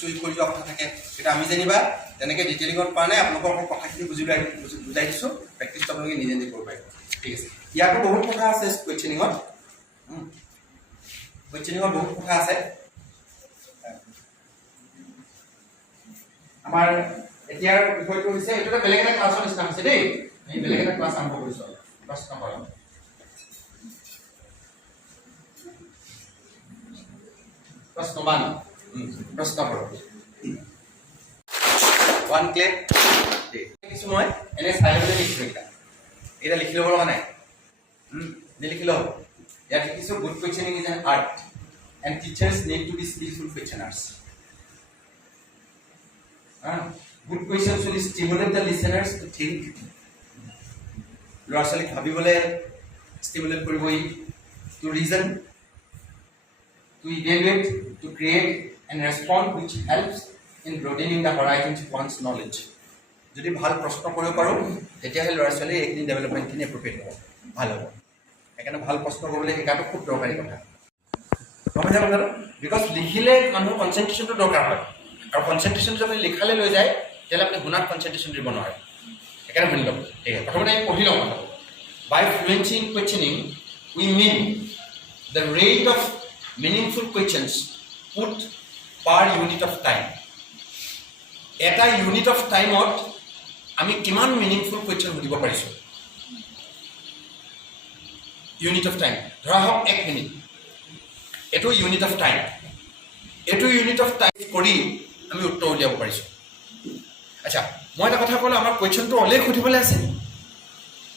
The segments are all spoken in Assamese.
হিষ্টৰী কৰি যোৱা কথা থাকে, সেইটো আমি যেনিবা তেনেকৈ ডিটেইলিঙত পৰা নাই, আপোনালোকৰ কথাখিনি বুজাই দিছোঁ, প্ৰেক্টিছটো আপোনালোকে নিজে নিজে কৰিব পাৰিব। ঠিক আছে, ইয়াতো বহুত কথা আছে কুৱেশ্যনিঙত, বহুত কথা আছে। আমাৰ এতিয়াৰ বিষয়টো হৈছে, এইটো এটা বেলেগ এটা ক্লাছৰ নিচিনা হৈছে দেই, আমি বেলেগ এটা ক্লাছ আৰম্ভ কৰিছোঁ। প্ৰশ্ন কৰক। প্ৰশ্ন কৰক। ওৱান ক্লিক লিখিছোঁ মই, এনে চাই ল'বলৈ লিখিছোঁ। এটা লিখি ল'ব লগা নাই, লিখি লওক। ইয়াত লিখিছোঁ good questioning is an art and teachers need to be skillful questioners. Good questions will stimulate the listeners to think. ল'ৰা ছোৱালীক ভাবিবলৈ stimulate কৰিব, to reason, to evaluate, to create and respond, which helps in broadening the horizons of one's knowledge. যদি ভাল প্ৰশ্ন কৰিব পাৰোঁ তেতিয়াহ'লে ল'ৰা ছোৱালীৰ এইখিনি ডেভেলপমেণ্টখিনি এপ্ৰপ্ৰিয়েট হ'ব, ভাল হ'ব। সেইকাৰণে ভাল প্ৰশ্ন কৰিবলৈ শিকাটো খুব দৰকাৰী কথা। গম পাইছে কথাটো? বিকজ লিখিলে মানুহৰ কনচেনট্ৰেশ্যনটো দৰকাৰ হয়, আৰু কনচেনট্ৰেশ্যনটো আপুনি লিখালে লৈ যায় তেতিয়াহ'লে আপুনি শুনাত কনচেনট্ৰেশ্যন দিব নোৱাৰে। সেইকাৰণে শুনি ল'ব। ঠিক আছে, প্ৰথমতে আমি পঢ়ি লওঁ কথাটো। By fluency in questioning we mean the rate of meaningful questions put per unit of time. এটা ইউনিট অফ টাইমত আমি কিমান মিনিংফুল কুৱেশ্যন সুধিব পাৰিছোঁ। ইউনিট অফ টাইম ধৰা হওক 1 মিনিট, এইটো ইউনিট অফ টাইম। এইটো ইউনিট অফ টাইম কৰি আমি উত্তৰ উলিয়াব পাৰিছোঁ। আচ্ছা, মই এটা কথা ক'লোঁ, আমাৰ কুৱেশ্যনটো অলৰেডি সুধিবলৈ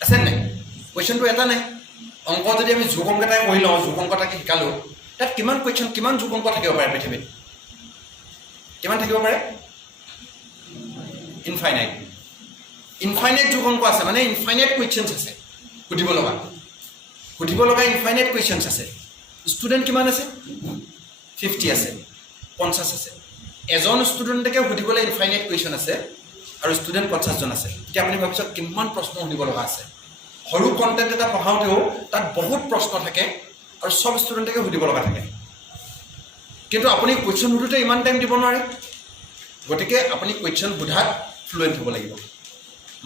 আছে নাই? কুৱেশ্যনটো এটা নাই। অংক যদি আমি যোগ অংক এটাই কৰি লওঁ, যোগ অংক এটাকে শিকালোঁ, তাত কিমান কুৱেশ্যন, কিমান যোগ অংক থাকিব পাৰে পৃথিৱীত? কিমান থাকিব পাৰে? ইনফাইনাইট। ইনফাইনাইট যোগ অংক আছে, মানে ইনফাইনাইট কুৱেশ্যনছ আছে সুধিব লগা ইনফাইনাইট কুৱেশ্যনছ আছে। ষ্টুডেণ্ট কিমান আছে? 50 আছে, 50 আছে। এজন ষ্টুডেণ্টকে সুধিবলৈ ইনফাইনাইট কুৱেশ্যন আছে আৰু ষ্টুডেণ্ট 50 জন আছে। এতিয়া আপুনি ভাবিছে কিমান প্ৰশ্ন সুধিব লগা আছে। সৰু কণ্টেণ্ট এটা পঢ়াওঁতেও তাত বহুত প্ৰশ্ন থাকে আৰু চব ষ্টুডেণ্টকে সুধিব লগা থাকে। কিন্তু আপুনি কুৱেশ্যন সুধোতে ইমান টাইম দিব নোৱাৰে। গতিকে আপুনি কুৱেশ্যন সোধাত ফ্লুৱেণ্ট হ'ব লাগিব।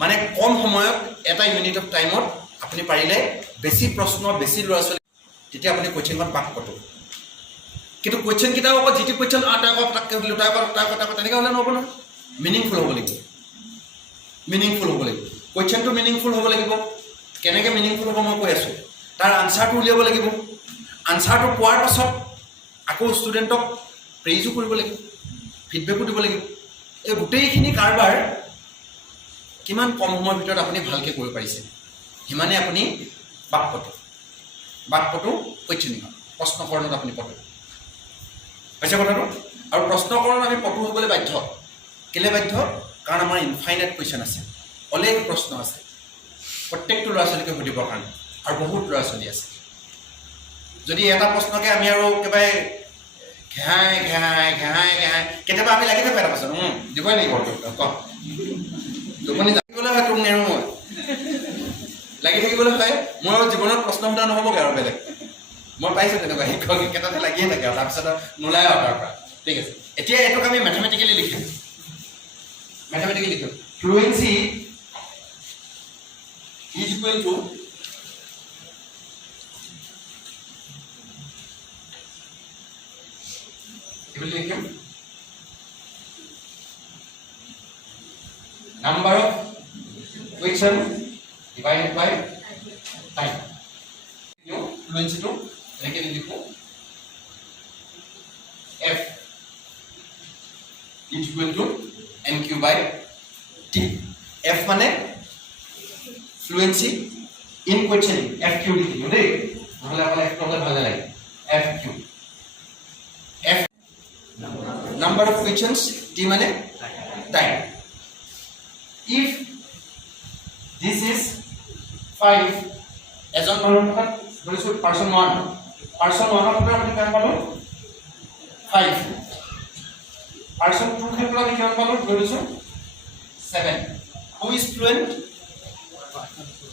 মানে কম সময়ত এটা ইউনিট অফ টাইমত আপুনি পাৰিলে বেছি প্ৰশ্ন, বেছি ল'ৰা ছোৱালী, তেতিয়া আপুনি কুৱেশ্যনখন পাক কটো। কিন্তু কুৱেশ্যন কেইটাও আকৌ যিটো কুৱেশ্যন তাক সুধিলোঁ, তাক তেনেকৈ হ'লে নহ'ব নহয়। মিনিংফুল হ'ব লাগিব। কুৱেশ্যনটো মিনিংফুল হ'ব লাগিব। কেনেকৈ মিনিংফুল হ'ব মই কৈ আছোঁ। তাৰ আনচাৰটো উলিয়াব লাগিব। আনচাৰটো পোৱাৰ পাছত আকৌ ষ্টুডেণ্টক প্ৰেইজো কৰিব লাগিব, ফিডবেকো দিব লাগিব। এই গোটেইখিনি কাৰবাৰ কিমান কম সময়ৰ ভিতৰত আপুনি ভালকৈ কৰিব পাৰিছে, সিমানে আপুনি বাকপটু কুৱেশ্যনিঙত, প্ৰশ্নকৰণত আপুনি পটু হৈছে কথাটো। আৰু প্ৰশ্নকৰণত আমি পটু হ'বলৈ বাধ্য। কেলৈ বাধ্য? কাৰণ আমাৰ ইনফাইনাইট কুৱেশ্যন আছে, অলৰেডি প্ৰশ্ন আছে প্ৰত্যেকটো ল'ৰা ছোৱালীকে সুধিবৰ কাৰণে, আৰু বহুত ল'ৰা ছোৱালী আছে। যদি এটা প্ৰশ্নকে আমি আৰু একেবাৰে ঘেহাই কেতিয়াবা আমি লাগি থাকোঁ এটা প্ৰশ্ন দিবই লাগিব। টোপনি যাবলৈ হয়, তোক নেৰোঁ মই, লাগি থাকিবলৈ হয়। মোৰ আৰু জীৱনত প্ৰশ্ন সোধা নহ'বগৈ আৰু বেলেগ। মই পাইছোঁ তেনেকুৱা শিক্ষক একেটাতে লাগিয়ে থাকে আৰু তাৰপিছত নোলায় আৰু তাৰ পৰা। ঠিক আছে, এতিয়া এইটোক আমি মেথামেটিকেলি লিখিম। ফ্লুৱেঞ্চি ইজ ইকুৱেল টু লিখিম number of question divided by time. Fluency to लेके लिखो F is equal to NQ by T. F माने fluency in questioning. FQ लिखियो दे, নহলে आपले F নহলে ভাল লাগে। FQ F number of questions, T माने time. If this is 5, এজন মানুহৰ ধৰিছো person 1 ক্ষেত্ৰত আমি কিমান পালো 5, person 2 ক্ষেত্ৰত আমি কিমান পালো ধৰিছো 7. Who is fluent?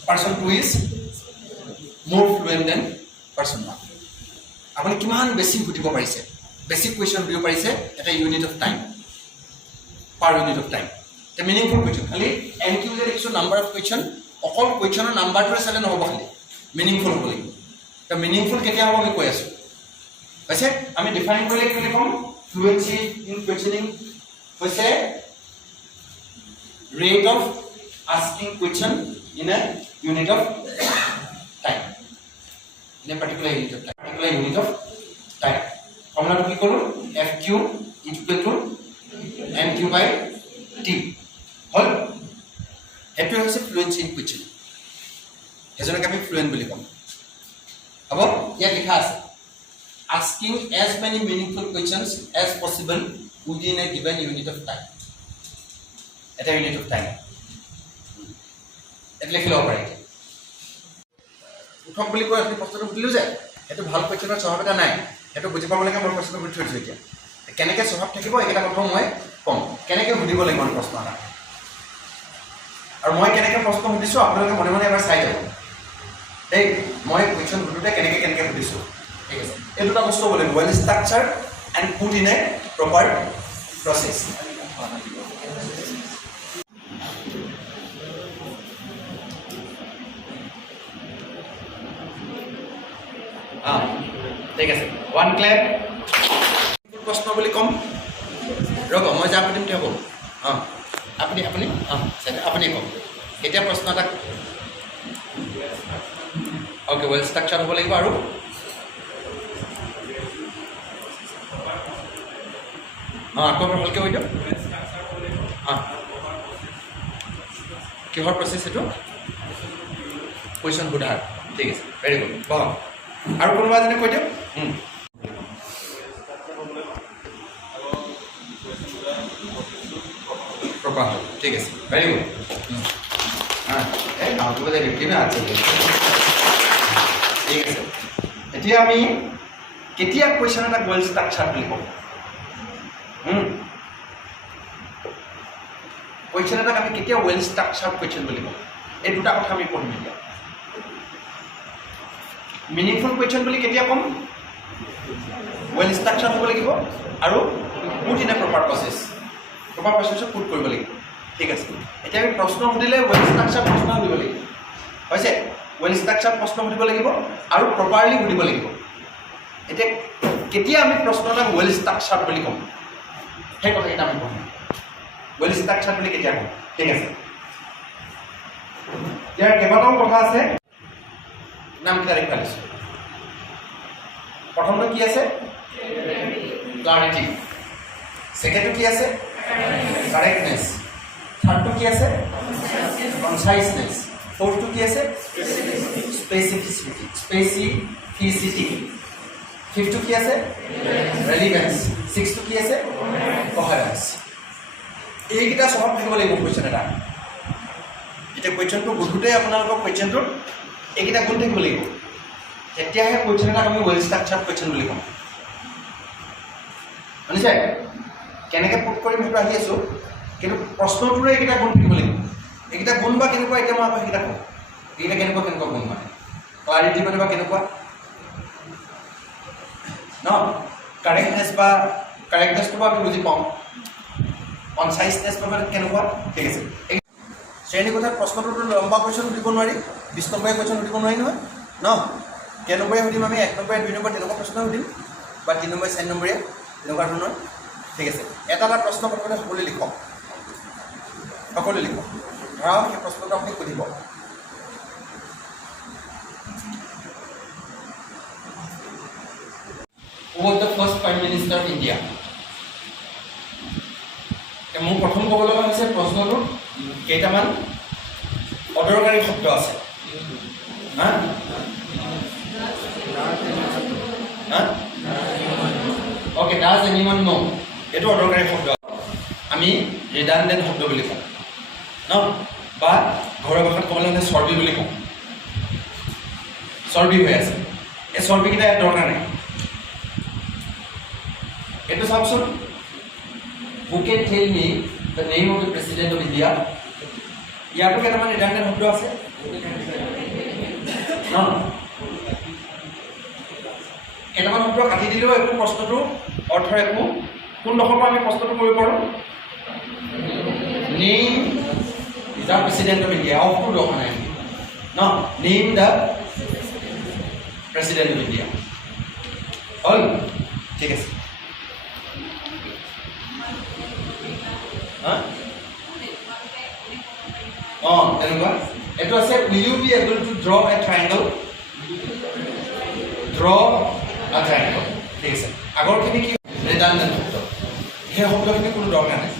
Person 2 is more fluent than person 1. আপুনি কিমান বেছি সুধিব পাৰিছে, বেছি কুৱেশ্যন সুধিব পাৰিছে এটা unit of time. per unit of time. The meaningful question. Khali MQ je likhisu number of question, okol question number to sale no hobo khali. Meaningful hobo লাগিব. The meaningful ketia hobo ami koi asu. Hoise ami define kole ki likhom fluency in questioning hoise rate of asking question in a unit of time. In a particular unit of time. Particular unit of time. Formula কি করো FQ equal to MQ by T. হল এটো হৈছে ফ্লুয়েন্সি ইন কুইচন এজনক আমি ফ্লুয়েন্ট বুলি কম হ'ব ইয়াত লিখা আছে asking as many meaningful questions as possible within a given unit of time. এটা unit of time এটা লিখি লব পাৰি উঠক বুলি কৈ আপুনি প্ৰশ্নটো সুধিলো যে এটো ভাল কোৱেশ্চনৰ স্বভাৱ এটা নাই এটো বুজি পাব লাগে মই প্ৰশ্নটো সুধি থৈছো এতিয়া কেনেকৈ স্বভাৱ থাকিব এটা কথা মই কম কেনেকৈ সুধিব লাগিব মই প্ৰশ্ন এটা আৰু মই কেনেকৈ প্ৰশ্ন সুধিছো আপোনালোকে মনে মনে এবাৰ চাই যাব এই মই কোৱেশ্চন সুধোতে কেনেকৈ সুধিছো ঠিক আছে এই দুটা বস্তু হ'ব লাগিব well structure and put in a proper process ঠিক আছে ওয়ান ক্ল্যাপ প্রশ্ন বলি কম রব মই যা পাতিম তেওঁ কম আপনি আপনি আপনি কম এতিয়া প্ৰশ্ন এটা ওকে ওয়েল স্ট্ৰাকচাৰ হ'ব লাগিব আৰু আকৌ ভালকৈ কৈ দিয়ক কিহৰ প্ৰচেছ এইটো কুৱেশ্যন সোধাৰ ঠিক আছে ভেৰি গুড বহক আৰু কোনোবা এজনে কৈ দিয়ক প্ৰপাৰ ঠিক আছে ভেৰি গুড ঠিক আছে এতিয়া আমি কেতিয়া কুৱেশ্যন এটা ওয়েল ষ্ট্ৰাকচাৰ বুলি কওঁ কুৱেশ্যন এটাক আমি কেতিয়া ওয়েল ষ্ট্ৰাকচাৰ কুৱেশ্যন বুলি কওঁ এই দুটা কথা আমি পঢ়িম এতিয়া meaningful question বুলি কেতিয়া কম well structure হ'ব লাগিব আৰু put in a proper process put কৰিব লাগিব ঠিক আছে এতিয়া আমি প্ৰশ্ন সুধিলে well structure প্ৰশ্ন সুধিব লাগিব হৈছে well structure প্ৰশ্ন সুধিব লাগিব আৰু প্ৰপাৰলি সুধিব লাগিব এতিয়া কেতিয়া আমি প্ৰশ্নটা well structure বুলি কম সেই কথাটা আমি কম well structure বুলি কেতিয়া কম ঠিক আছে ইয়াৰ কেইবাটাও কথা আছে নাম কি তাৰিখ পাইছো প্ৰথমটো কি আছে ক্লাৰিটি সেকেন্ডটো কি আছে কাৰেক্টনেস থাৰ্ডটো কি আছে কনসাইসনেস ফোৰ্থটো কি আছে স্পেসিফিসিটি ফিফথটো কি আছে ৰেলিভেন্স সিক্সথটো কি আছে কোহেৰেন্স এইকেইটা স্বভাৱ থাকিব লাগিব কোৱেশ্চন এটা এটা কোৱেশ্চনটো বুঝোতে আপোনালোকৰ কোৱেশ্চনটোৰ এইকেইটা গুণ থাকিব লাগিব তেতিয়াহে কোৱেশ্চন এটা আমি ওয়েল ষ্ট্ৰাকচাৰ কোৱেশ্চন বুলি কম শুনিছে কেনেকৈ পুট কৰিম সেইটো আহি আছো কিন্তু প্ৰশ্নটোৰে এইকেইটা গুণ থাকিব লাগিব এইকেইটা গুণ বা কেনেকুৱা এতিয়া মই আকৌ সেইকেইটা কম এইকেইটা কেনেকুৱা গুণ মানে ক্লাৰিটি মানে বা কেনেকুৱা ন কাৰেক্টনেছটো বা আমি বুজি পাওঁ কনসাইসনেছ বা কেনেকুৱা ঠিক আছে শ্ৰেণী কথাত প্ৰশ্নটোতো লম্বা কুৱেশ্যন সুধিব নোৱাৰি 20 নম্বৰীয়া কুৱেশ্যন সুধিব নোৱাৰি নহয় ন কেই নম্বৰীয়া সুধিম আমি 1 নম্বৰ 2 নম্বৰ তেনেকুৱা প্ৰশ্ন সুধিম বা 3 নম্বৰ 4 নম্বৰীয়া তেনেকুৱা ধৰণৰ ঠিক আছে এটা প্ৰশ্ন প্ৰথমতে সকলোৱে লিখক ধৰা সেই প্ৰশ্নটো আপুনি সুধিব Who was the first Prime Minister of India? মোৰ প্ৰথম ক'ব লগা হৈছে প্ৰশ্নটো কেইটামান অদৰকাৰী শব্দ আছে ওকে ডাজ এনিওয়ান নো এইটো অদৰকাৰী শব্দ আমি ৰিডানডেণ্ট শব্দ বুলি কওঁ ন বা ঘৰৰ ভাষাত ক'বলৈ হ'লে চৰ্বি বুলি কওঁ চৰ্বি হৈ আছে এই চৰ্বিকেইটা ইয়াত দৰকাৰ নাই এইটো চাওকচোন Who can tell me the name of the President of India? ইয়াতো কেইটামান ৰিডানডেণ্ট শব্দ আছে ন কেইটামান শব্দ কাটি দিলেও একো প্ৰশ্নটো অৰ্থ একো কোনডোখৰ পৰা আমি প্ৰশ্নটো কৰিব পাৰোঁ name the president of India, অফটো দৰকাৰ নাই ন, name the president of India হ'ল, ঠিক আছে। অঁ তেনেকুৱা এইটো আছে, will you be able to draw a triangle, draw a triangle, ঠিক আছে। আগৰখিনি কি ৰিডাণ্ডেণ্ট শব্দ, সেই শব্দখিনি কোনো দৰকাৰ নাই।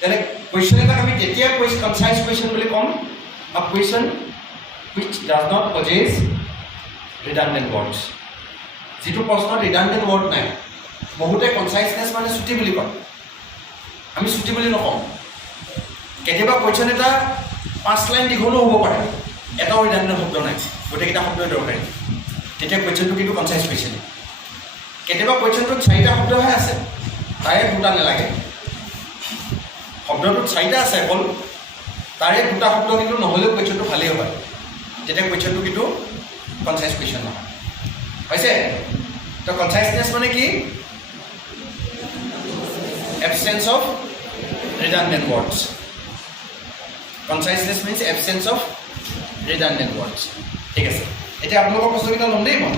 তেনে কুৱেশ্যন এটাক আমি তেতিয়া কনচাইজ কুৱেশ্যন বুলি ক'ম, a question which does not possess redundant words, যিটো প্ৰশ্নত ৰিডাণ্ডেণ্ট ৱৰ্ড নাই। বহুতে কনচাইজনেছ মানে ছুটি বুলি কয়, আমি ছুটি বুলি নকওঁ। কেতিয়াবা কুৱেশ্যন এটা 5 লাইন দীঘলো হ'ব পাৰে, এটাও ৰিডাণ্ডেণ্ট শব্দ নাই, গোটেইকেইটা শব্দই দৰকাৰী, তেতিয়া কুৱেশ্যনটো কিন্তু কনচাইজ কুৱেশ্যন। কেতিয়াবা কুৱেশ্যনটোত 4টা শব্দহে আছে, তাৰে 2টা নালাগে, শব্দটোত 4টা আছে অকল, তাৰে 2টা শব্দ কিন্তু নহ'লেও কুৱেশ্যনটো ভালেই হয়, তেতিয়া কুৱেশ্যনটো কিন্তু কনচাইজ কুৱেশ্যন নহয়, হৈছে। তো কনচাইজনেছ মানে কি? absence of redundant words. Conciseness means absence of redundant words. ঠিক আছে, এতিয়া আপোনালোকৰ প্ৰশ্নকেইটা ল'ম দেই মই।